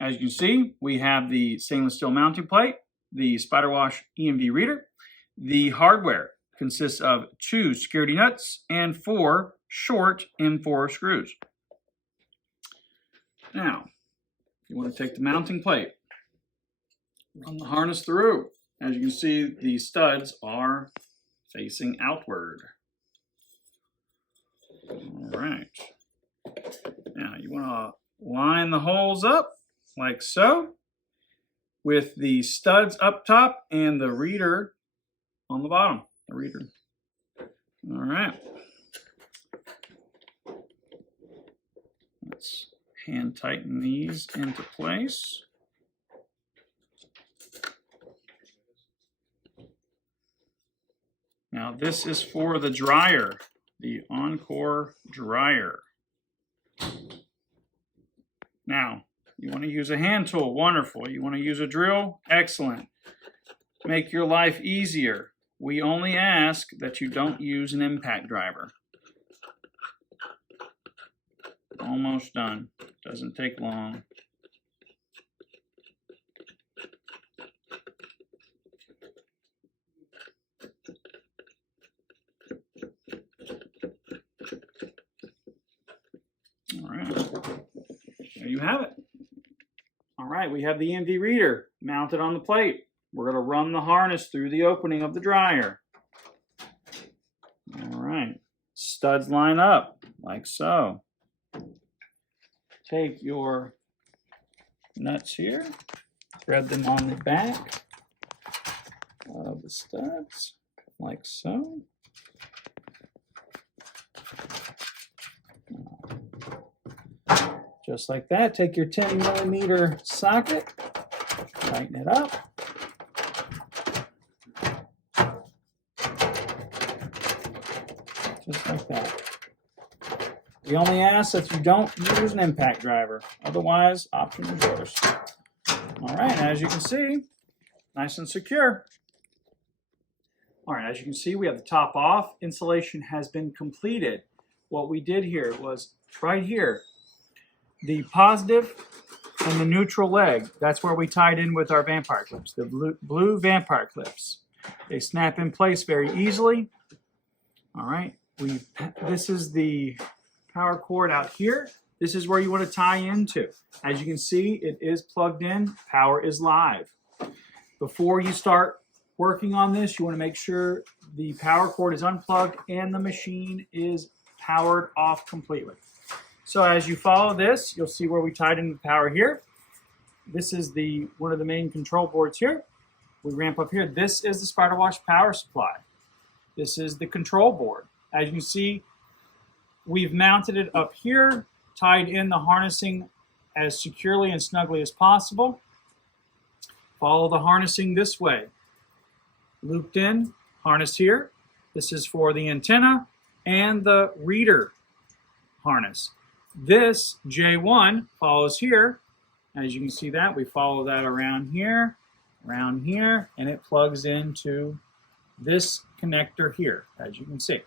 As you can see, we have the stainless steel mounting plate, the spider wash EMV reader. The hardware consists of 2 security nuts and 4 short M4 screws. Now, you want to take the mounting plate, run the harness through. As you can see, the studs are facing outward. All right. Now, you want to line the holes up like so, with the studs up top and the reader on the bottom. The reader. All right. Let's hand tighten these into place. Now this is for the dryer, the Encore dryer. Now, you want to use a hand tool, wonderful. You want to use a drill, excellent. Make your life easier. We only ask that you don't use an impact driver. Almost done. Doesn't take long. All right. There you have it. All right, we have the EMV reader mounted on the plate. We're going to run the harness through the opening of the dryer. All right, studs line up like so. Take your nuts here, thread them on the back of the studs like so. Just like that. Take your 10mm socket, tighten it up. Just like that. We only ask that you don't use an impact driver. Otherwise, option is yours. All right, as you can see, nice and secure. All right, as you can see, we have the top off. Installation has been completed. What we did here was right here, the positive and the neutral leg, that's where we tied in with our vampire clips, the blue vampire clips. They snap in place very easily. All right, this is the power cord out here. This is where you want to tie into. As you can see, it is plugged in, power is live. Before you start working on this, you want to make sure the power cord is unplugged and the machine is powered off completely. So as you follow this, you'll see where we tied in the power here. This is one of the main control boards here. We ramp up here. This is the spider wash power supply. This is the control board. As you can see, we've mounted it up here, tied in the harnessing as securely and snugly as possible. Follow the harnessing this way. Looped in, harness here. This is for the antenna and the reader harness. This J1 follows here. As you can see that, we follow that around here, and it plugs into this connector here, as you can see.